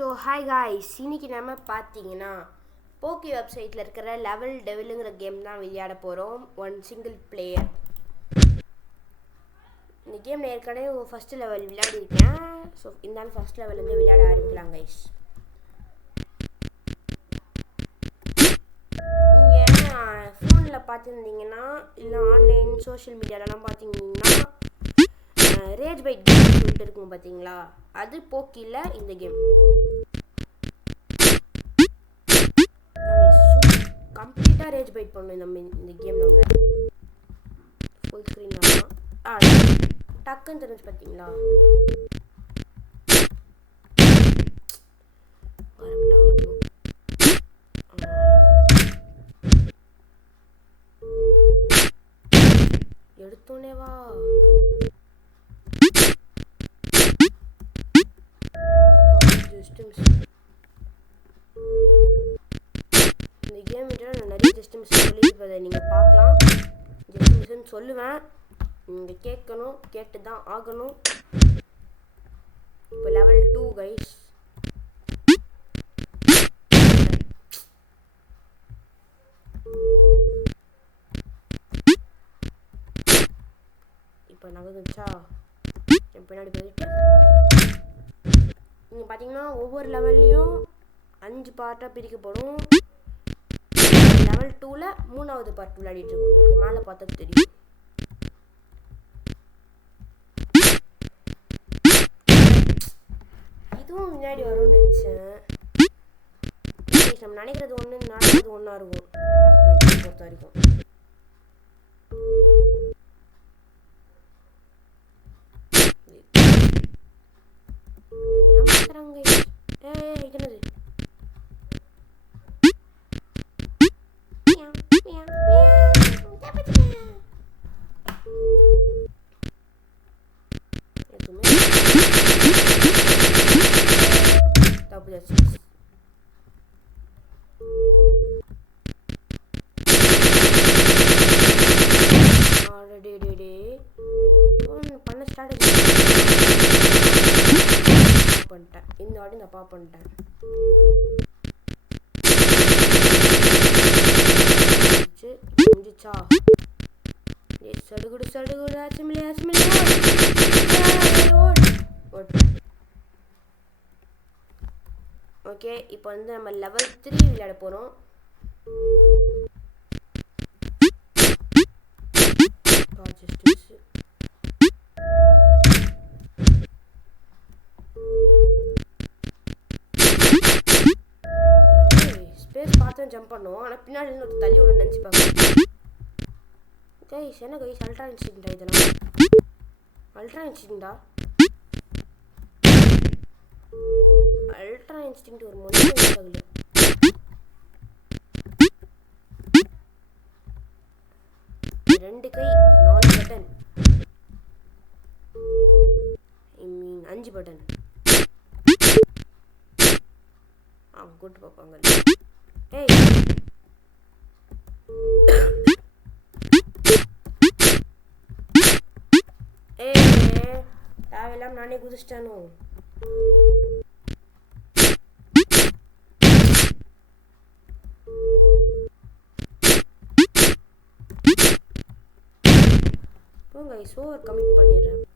So hi guys, இன்னைக்கு நம்ம பார்த்தீங்கன்னா போக்கி வெப்சைட்டில் இருக்கிற லெவல் டெவிலுங்கிற கேம் தான் விளையாட போகிறோம். One single player. இந்த கேம் ஏற்கனவே ஃபஸ்ட்டு லெவல் விளையாடிருக்கேன். ஸோ இருந்தாலும் ஃபஸ்ட் லெவல்லேருந்து விளையாட ஆரம்பிக்கலாம் கைஸ். நீங்கள் ஃபோனில் பார்த்துருந்தீங்கன்னா இல்லை ஆன்லைன் சோஷியல் மீடியாலலாம் பார்த்தீங்கன்னா ரேஜ் பைட் கேம் சொல்லிட்டு இருக்கும் பார்த்தீங்களா, அது போக்கியில் இந்த கேம். கம்ப்ளீட்டாக ரேஜ் பைட் பண்ணணும் நம்ம இந்த கேம். நம்ம ஃபுல் ஸ்க்ரீன் டக்குன்னு தெரிஞ்சு பார்த்தீங்களா. எடுத்தோன்னே வா. இந்த கேம் நான் நிறைய ஜஸ்ட் மிஸ் சொல்லியிருப்பதை நீங்கள் பார்க்கலாம். ஜஸ்ட் மிஸ்ன்னு சொல்லுவேன், நீங்கள் கேட்கணும், கேட்டு தான் ஆகணும். இப்போ லெவல் 2 கைஸ். இப்போ நகர்ந்துச்சா என் பின்னாடி போயிட்டு நீங்கள் பார்த்தீங்கன்னா ஒவ்வொரு லெவல்லையும் 5 பார்ட்டாக பிரிக்கப்படும். லெவல் 2ல் 3வது பார்ட் விளையாடிட்டு இருக்கும். உங்களுக்கு மேலே பார்த்தா தெரியும். இதுவும் முன்னாடி வரும்னு நினச்சேன். நம்ம நினைக்கிறது ஒன்று, நடக்கிறது ஒன்றா இருக்கும் பொறுத்த வரைக்கும். பண்ண ஸ்டார்ட் பண்ணிட்டேன். இந்த வாட்டி தப்பா பண்ணிட்டேன். முடிச்சா சடுகுடு சடுகுடு ஆச்சுமில்லை ஆச்சுமில்லை. ஓகே, இப்போ வந்து நம்ம லெவல் 3 விளையாட போகிறோம். ஸ்பேஸ் பார்த்து ஜம்ப் பண்ணுவோம், ஆனால் பின்னாடி இருந்து தள்ளி விட நினச்சி பார்க்கணும். கைஸ் என்ன கைஸ், அல்ட்ரா இன்ஸ்டிங்டா இதெல்லாம்? அல்ட்ரா இன்ஸ்டிங்டா? அல்ட்ரா இன்ஸ்டிங்ட் ஒரு மொழி ஆகல. ரெண்டு கை 4 பட்டன், 5 பட்டன். கூட்டு பார்ப்பாங்க. ஏய் தேவையில்லாம நானே குதிச்சிட்டானோ. போங்க ஓவர் கமிட் பண்ணிடுறேன்.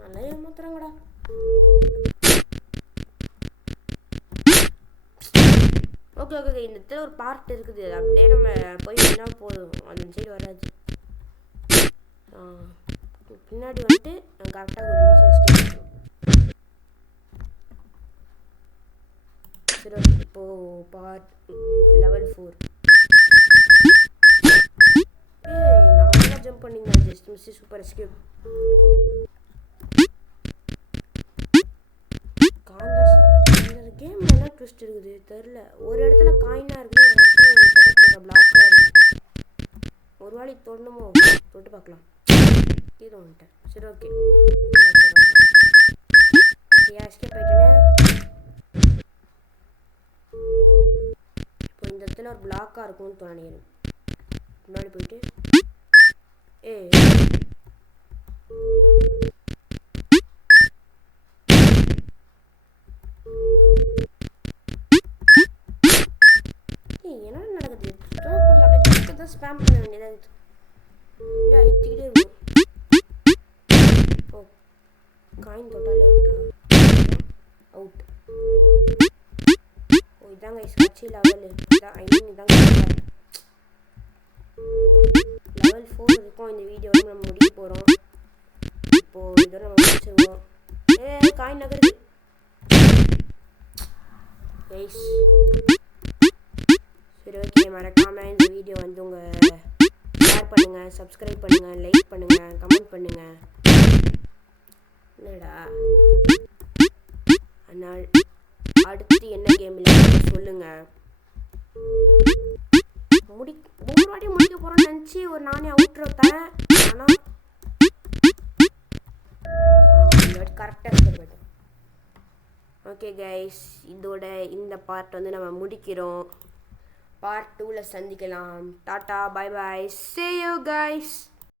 நல்லா ஏமாத்துறாங்கடா. ஓகே ஓகே, இந்த இடத்துல ஒரு பார்ட் இருக்குது, அப்படியே நம்ம போயிட்டோம்னா போதும், அந்த சைடு வராது. பின்னாடி வந்துட்டு கரெக்டாக ஒரு ஈஸியாக. சரி ஓகே, இப்போது பார்ட் லெவல் 4. நான் ஜம்ப் பண்ணிங்க ஜஸ்ட் மிஸ். Super escape. இந்த கேம் என்ன ட்விஸ்ட் இருக்குது தெரில. ஒரு இடத்துல காயினாக இருக்குது, ஒரு இடத்துல பிளாக்காக இருக்குது. ஒரு வாட்டி தொடணுமோ தொட்டு பார்க்கலாம். கீழே வந்துட்டேன். சரி ஓகே ஓகேயா எஸ்கேப் ஆகிட்டேனே. இப்போ இந்த இடத்துல ஒரு பிளாக்காக இருக்கும்னு தோணுது. முன்னாடி போயிட்டு என்ன நடக்குது? அப்படியே ஸ்பேம் பண்ண வேண்டியதாக அழிச்சிக்கிட்டே இருக்கும். ஓ காயின் தொட்டாலே அவுட். ஓ இதாங்க கட்சி லெவல் இதான். ஐ மீன் இதாங்க லெவல் 4 இருக்கும். இந்த வீடியோவில் நம்ம முடிக்க போகிறோம். இப்போது இதோட நம்ம முடிச்சிருவோம். காயின் நகருது கைஸ். சரி ஓகே மறக்காமல் இந்த வீடியோ வந்து உங்கள் ஷேர் பண்ணுங்கள், சப்ஸ்கிரைப் பண்ணுங்கள், லைக் பண்ணுங்கள், கமெண்ட் பண்ணுங்கள். என்னடா அதனால் அடுத்து என்ன கேம் இல்லை சொல்லுங்கள். ஒவ்வொரு வாட்டியும் முடிக்க போகிறோன்னு நினச்சி ஒரு நானே அவுட்ரோ தரேன். ஆனால் கரெக்டாக போய்ட்டேன். ஓகே கைஸ் இதோட இந்த பார்ட் வந்து நம்ம முடிக்கிறோம். பார்ட் 2ல சந்திக்கலாம். Tata bye bye. See you guys.